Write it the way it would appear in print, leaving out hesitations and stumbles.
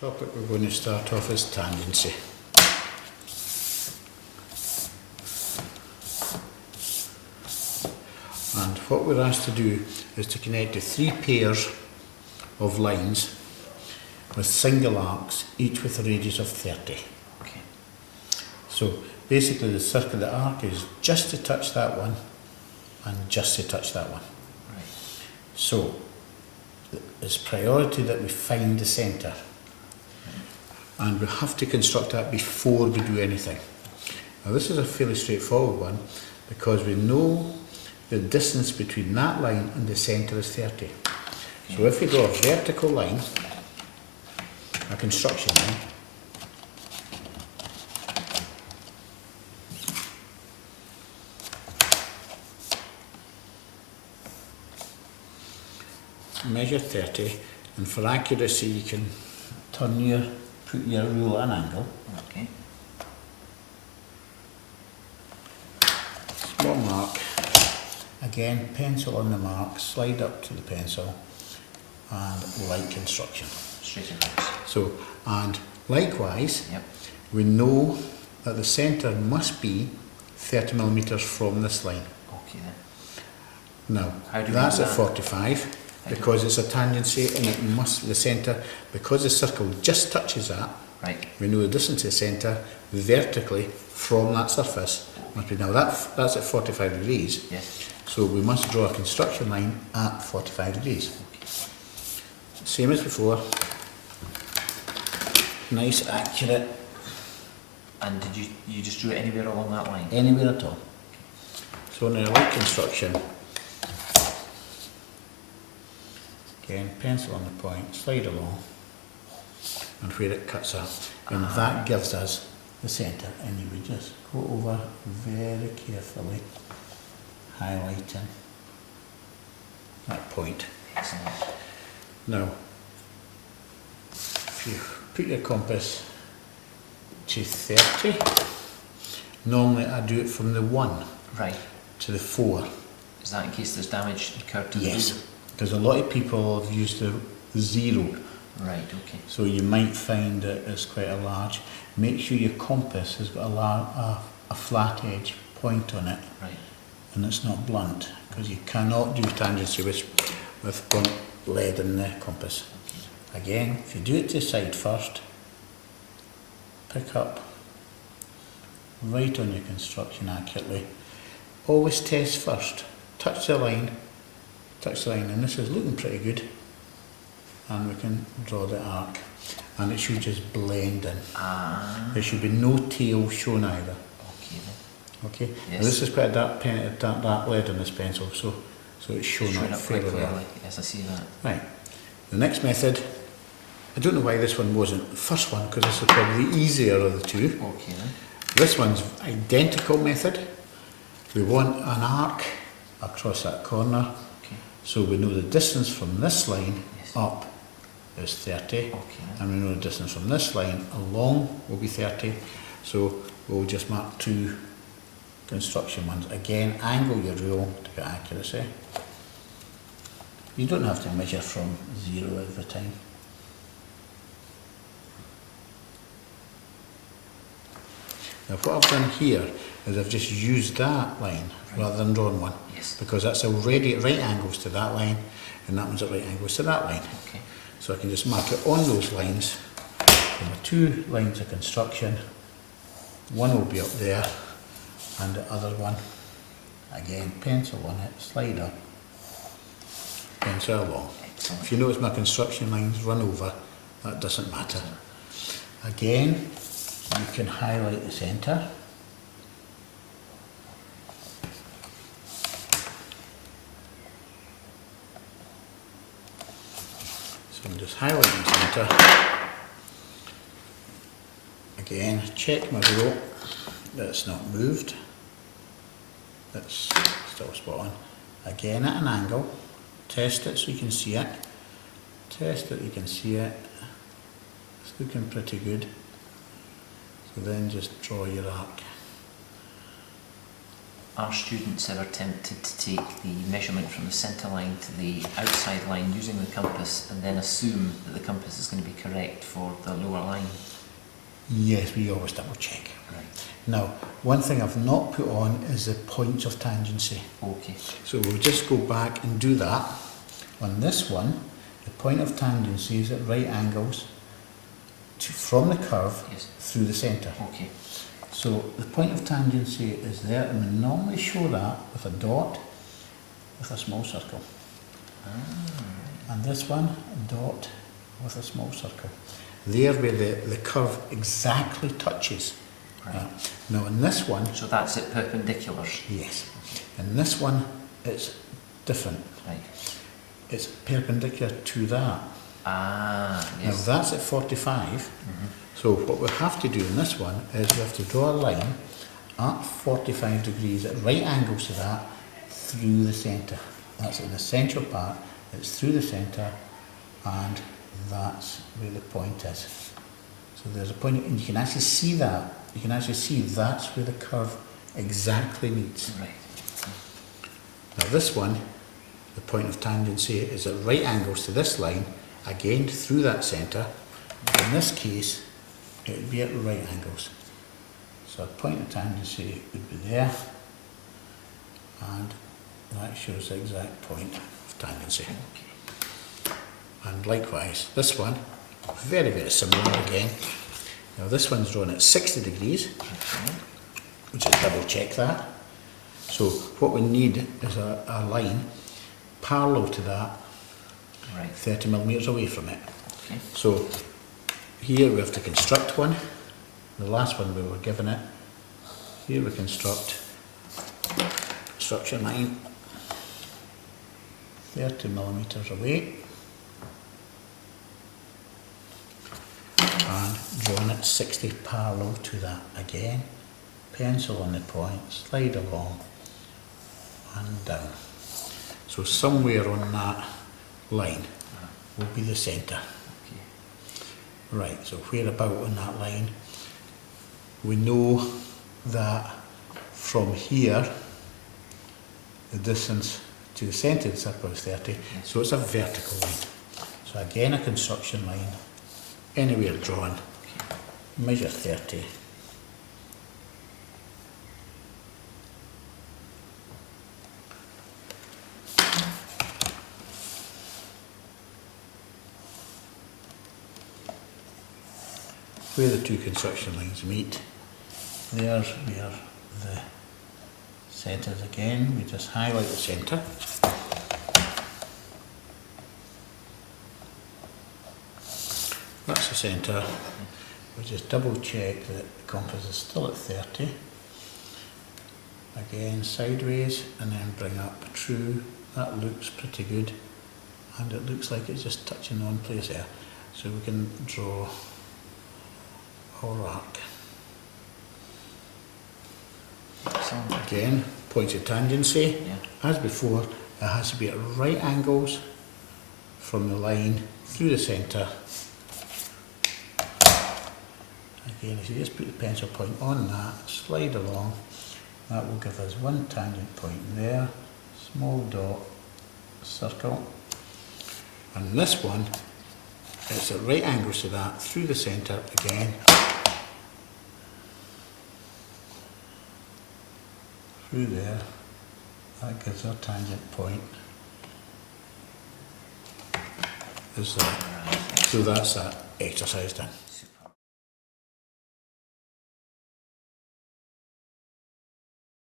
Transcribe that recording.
topic we're going to start off is tangency. And what we're asked to do is to connect the 3 pairs of lines with single arcs, each with a radius of 30. Okay. So basically the circle of the arc is just to touch that one and just to touch that one. Right. So it's priority that we find the centre. And we have to construct that before we do anything. Now this is a fairly straightforward one because we know the distance between that line and the centre is 30. So if we draw a vertical line, a construction line, measure 30, and for accuracy you can put your rule at an angle. Okay. Small mark. Again, pencil on the mark, slide up to the pencil, and light construction. Straight across. So, and likewise, Yep. we know that the centre must be 30 millimetres from this line. Okay then. Now, How do we that's do at that? 45 because it's a tangency and it must, the centre, because the circle just touches that, Right. we know the distance to the centre vertically from that surface must be, now that's at 45 degrees, Yes. so we must draw a construction line at 45 degrees. Okay. Same as before, nice, accurate, And did you just drew it anywhere along that line? anywhere at all. So in a light construction, again, pencil on the point, slide along, and where it cuts up, and that gives us the centre, and you would just go over very carefully, highlighting that point. Excellent. Now, if you put your compass to 30, normally I do it from the 1 Right. to the 4. Is that in case there's damage occurred to the Yes, wheel? because a lot of people have used the 0, Right, okay. so you might find that it's quite a large. Make sure your compass has got a flat edge point on it, Right. and it's not blunt, because you cannot do tangency with blunt lead in the compass. Again, if you do it to the side first, pick up right on your construction accurately. Always test first. Touch the line, and this is looking pretty good. And we can draw the arc, and it should just blend in. Ah. There should be no tail shown either. Okay then. Okay. Yes. Now this is quite a dark lead on this pencil, so it's shown Showing up up quite fairly well. clearly. Yes, I see that. Right. The next method, I don't know why this one wasn't the first one, because this is probably the easier of the two. Okay then. This one's identical method. We want an arc across that corner, Okay. so we know the distance from this line Yes. up is 30, Okay. and we know the distance from this line along will be 30, so we'll just mark 2 construction ones. Again, angle your rule to get accuracy. You don't have to measure from 0 every time. Now what I've done here is I've just used that line rather than drawn one, Yes. because that's already at right angles to that line, and that one's at right angles to that line. Okay. So I can just mark it on those lines. There are 2 lines of construction. One will be up there, and the other one, again, pencil on it, slide up, pencil along. Excellent. If you notice my construction lines run over, that doesn't matter. Again, you can highlight the centre. So I'm just highlighting the centre. Again, check my rule that it's not moved. That's still spot on. Again at an angle. Test it so you can see it. Test it, you can see it. It's looking pretty good. So then just draw your arc. are students ever tempted to take the measurement from the centre line to the outside line using the compass and then assume that the compass is going to be correct for the lower line? Yes, we always double check. Right. Now, one thing I've not put on is the points of tangency. Okay. So we'll just go back and do that. On this one, the point of tangency is at right angles from the curve Yes. through the centre. Okay. So the point of tangency is there, and we normally show that with a dot with a small circle. And this one, a dot with a small circle. There where the curve exactly touches. Right. Now in this one, So that's at perpendiculars. yes. In this one, it's different. Right. It's perpendicular to that. Ah, Now yes. that's at 45. So what we have to do in this one is we have to draw a line at 45 degrees at right angles to that through the centre. That's an essential part. It's through the centre, and that's where the point is. So there's a point, and you can actually see that. You can actually see that's where the curve exactly meets. Right. Now this one, the point of tangency is at right angles to this line, again through that centre. In this case, it would be at right angles. So a point of tangency would be there, and that shows the exact point of tangency. Okay. And likewise, this one, very, very similar again. Now this one's drawn at 60 degrees, Okay. which is double check that. So what we need is a line parallel to that, Right. 30 millimetres away from it. Okay. So here we have to construct one. The last one we were given it. Here we construction line 30 millimetres away, and drawn at 60 parallel to that again. Pencil on the point, slide along and down. So somewhere on that line will be the centre. Okay. Right, so where about on that line? We know that from here, the distance to the centre of the circle is 30, so it's a vertical line. So again, a construction line, anywhere drawn, measure 30. Where the two construction lines meet, there's where the centre is again. We just highlight the centre. That's the centre. We just double check that the compass is still at 30. Again, sideways, and then bring up true. That looks pretty good, and it looks like it's just touching one place there. So we can draw our arc. Excellent. Again, points of tangency. Yeah. As before, it has to be at right angles from the line through the centre. Again, if you just put the pencil point on that, slide along, that will give us one tangent point there, small dot, circle. And this one is at right angles to that, through the centre again. Through there, that gives our tangent point. Is that? So that's that exercise done.